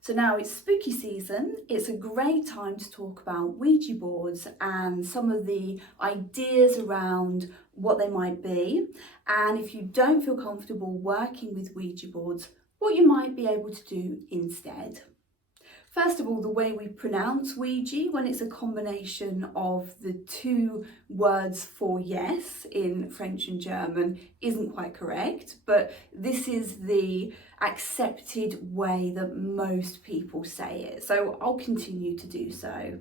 So now it's spooky season. It's a great time to talk about Ouija boards and some of the ideas around what they might be. And if you don't feel comfortable working with Ouija boards, what you might be able to do instead. First of all, the way we pronounce Ouija, when it's a combination of the two words for yes in French and German, isn't quite correct, but this is the accepted way that most people say it, so I'll continue to do so.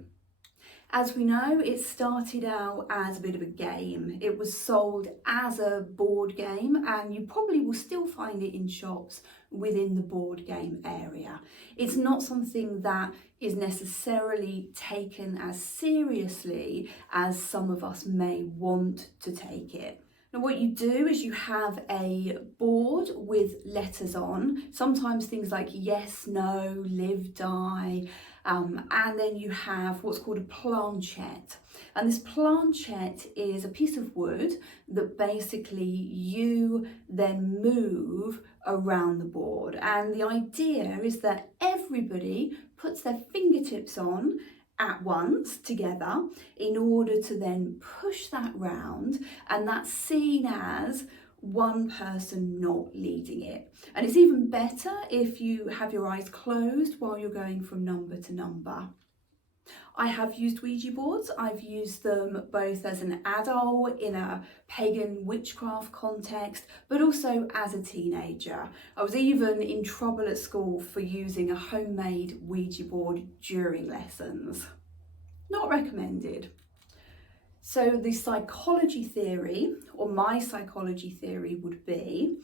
As we know, it started out as a bit of a game. It was sold as a board game, and you probably will still find it in shops within the board game area. It's not something that is necessarily taken as seriously as some of us may want to take it. Now what you do is you have a board with letters on, sometimes things like yes, no, live, die, and then you have what's called a planchette. And this planchette is a piece of wood that basically you then move around the board. And the idea is that everybody puts their fingertips on at once together in order to then push that round, and that's seen as one person not leading it. And it's even better if you have your eyes closed while you're going from number to number. I have used Ouija boards. I've used them both as an adult in a pagan witchcraft context, but also as a teenager. I was even in trouble at school for using a homemade Ouija board during lessons. Not recommended. So the psychology theory, or my psychology theory, would be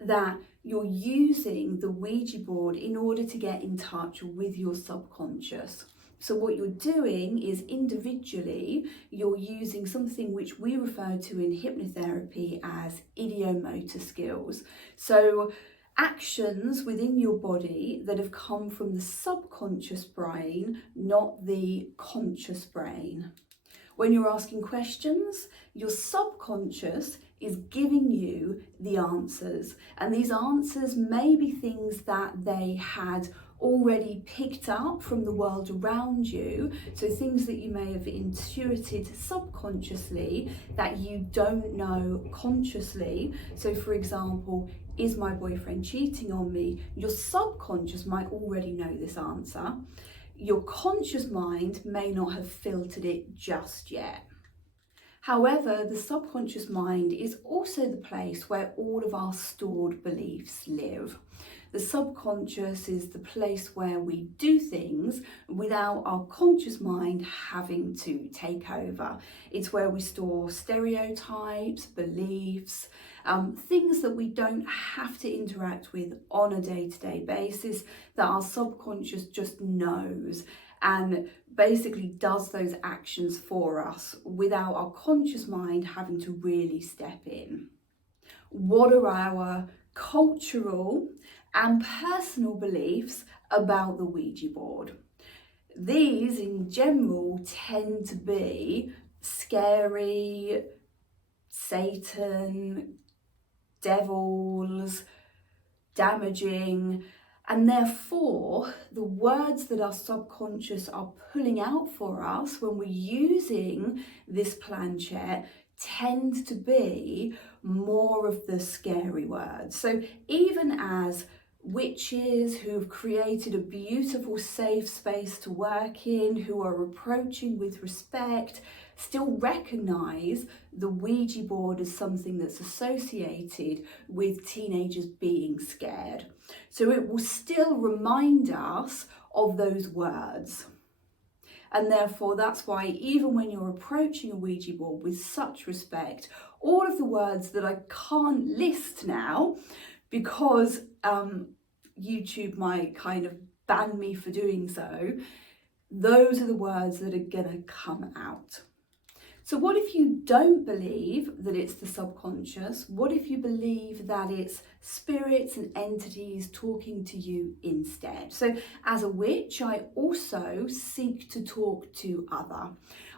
that you're using the Ouija board in order to get in touch with your subconscious. So what you're doing is individually, you're using something which we refer to in hypnotherapy as ideomotor skills. So actions within your body that have come from the subconscious brain, not the conscious brain. When you're asking questions, your subconscious is giving you the answers. And these answers may be things that they had already picked up from the world around you. So things that you may have intuited subconsciously that you don't know consciously. So for example, is my boyfriend cheating on me? Your subconscious might already know this answer. Your conscious mind may not have filtered it just yet. However, the subconscious mind is also the place where all of our stored beliefs live. The subconscious is the place where we do things without our conscious mind having to take over. It's where we store stereotypes, beliefs, things that we don't have to interact with on a day-to-day basis, that our subconscious just knows and basically does those actions for us without our conscious mind having to really step in. What are our cultural and personal beliefs about the Ouija board? These in general tend to be scary, Satan, devils, damaging, and therefore the words that our subconscious are pulling out for us when we're using this planchette tend to be more of the scary words. So even as witches who've created a beautiful safe space to work in, who are approaching with respect, still recognise the Ouija board as something that's associated with teenagers being scared. So it will still remind us of those words. And therefore that's why even when you're approaching a Ouija board with such respect, all of the words that I can't list now because YouTube might kind of ban me for doing so, those are the words that are gonna come out. So what if you don't believe that it's the subconscious? What if you believe that it's spirits and entities talking to you instead? So as a witch, I also seek to talk to other.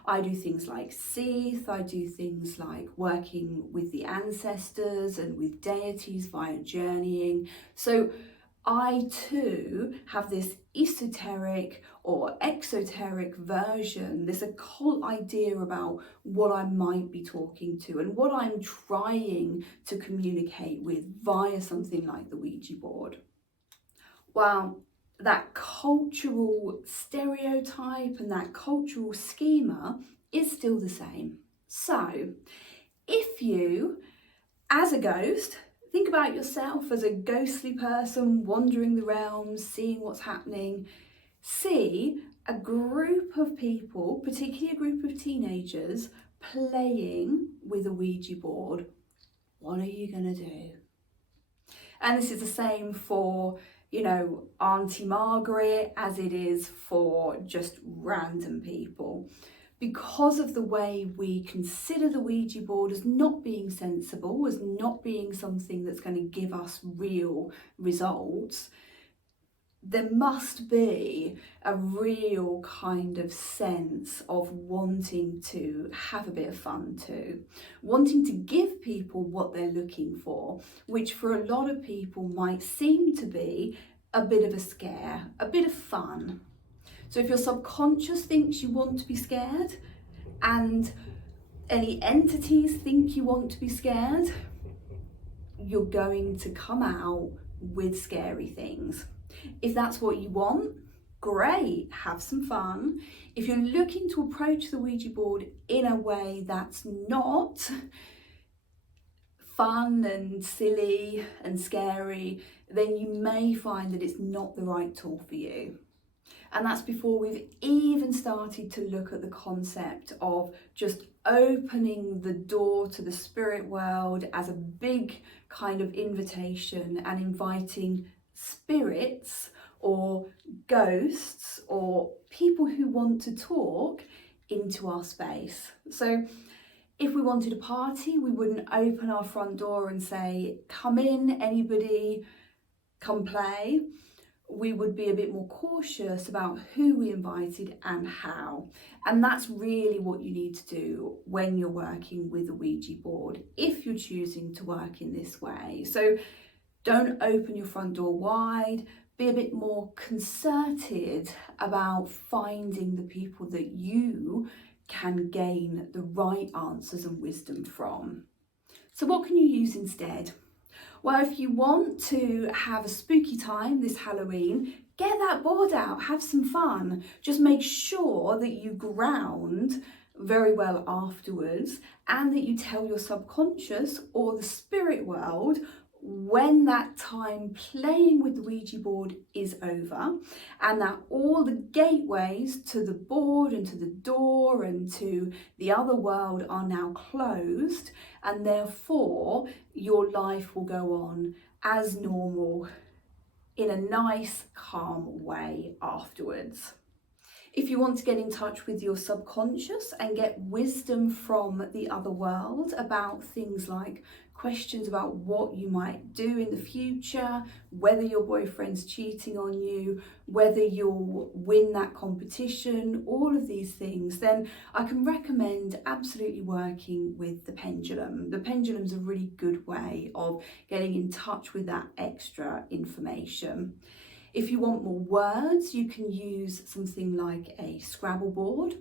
I do things like seeth, I do things like working with the ancestors and with deities via journeying. So I too have this esoteric or exoteric version, this occult idea about what I might be talking to and what I'm trying to communicate with via something like the Ouija board. Well, that cultural stereotype and that cultural schema is still the same. So, if you, as a ghost, think about yourself as a ghostly person wandering the realms, seeing what's happening, see a group of people, particularly a group of teenagers, playing with a Ouija board, what are you going to do? And this is the same for, you know, Auntie Margaret as it is for just random people. Because of the way we consider the Ouija board as not being sensible, as not being something that's going to give us real results, there must be a real kind of sense of wanting to have a bit of fun too, wanting to give people what they're looking for, which for a lot of people might seem to be a bit of a scare, a bit of fun. So if your subconscious thinks you want to be scared and any entities think you want to be scared, you're going to come out with scary things. If that's what you want, great, have some fun. If you're looking to approach the Ouija board in a way that's not fun and silly and scary, then you may find that it's not the right tool for you. And that's before we've even started to look at the concept of just opening the door to the spirit world as a big kind of invitation and inviting spirits or ghosts or people who want to talk into our space. So if we wanted a party, we wouldn't open our front door and say, come in, anybody, come play. We would be a bit more cautious about who we invited and how. And that's really what you need to do when you're working with a Ouija board, if you're choosing to work in this way. So don't open your front door wide, be a bit more concerted about finding the people that you can gain the right answers and wisdom from. So what can you use instead? Well, if you want to have a spooky time this Halloween, get that board out, have some fun. Just make sure that you ground very well afterwards and that you tell your subconscious or the spirit world when that time playing with the Ouija board is over, and that all the gateways to the board and to the door and to the other world are now closed, and therefore your life will go on as normal in a nice, calm way afterwards. If you want to get in touch with your subconscious and get wisdom from the other world about things like questions about what you might do in the future, whether your boyfriend's cheating on you, whether you'll win that competition, all of these things, then I can recommend absolutely working with the pendulum. The pendulum's a really good way of getting in touch with that extra information. If you want more words, you can use something like a Scrabble board,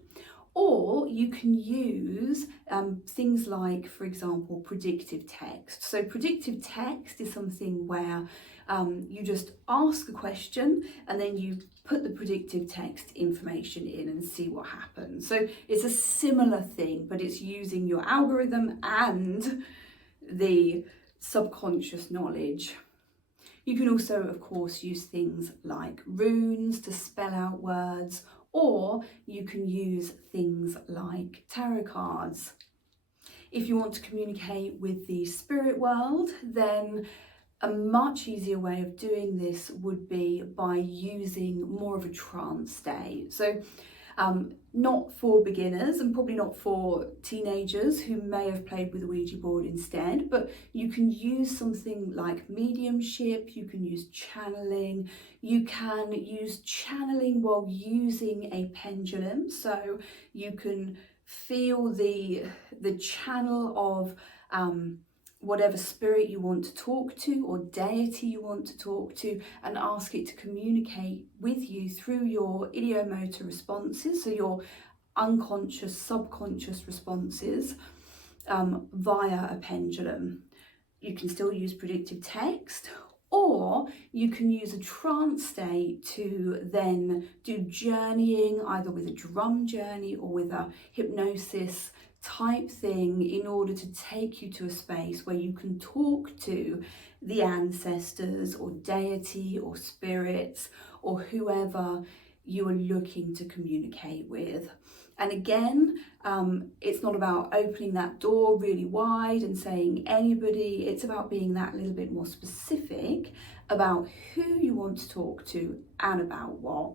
or you can use things like, for example, predictive text. So predictive text is something where you just ask a question and then you put the predictive text information in and see what happens. So it's a similar thing, but it's using your algorithm and the subconscious knowledge. You can also, of course, use things like runes to spell out words, or you can use things like tarot cards. If you want to communicate with the spirit world, then a much easier way of doing this would be by using more of a trance state. So not for beginners and probably not for teenagers who may have played with a Ouija board instead, but you can use something like mediumship, you can use channeling, you can use channeling while using a pendulum, so you can feel the channel of whatever spirit you want to talk to or deity you want to talk to, and ask it to communicate with you through your ideomotor responses, so your unconscious, subconscious responses, via a pendulum. You can still use predictive text, or you can use a trance state to then do journeying, either with a drum journey or with a hypnosis type thing, in order to take you to a space where you can talk to the ancestors or deity or spirits or whoever you are looking to communicate with. And again, it's not about opening that door really wide and saying anybody. It's about being that little bit more specific about who you want to talk to and about what.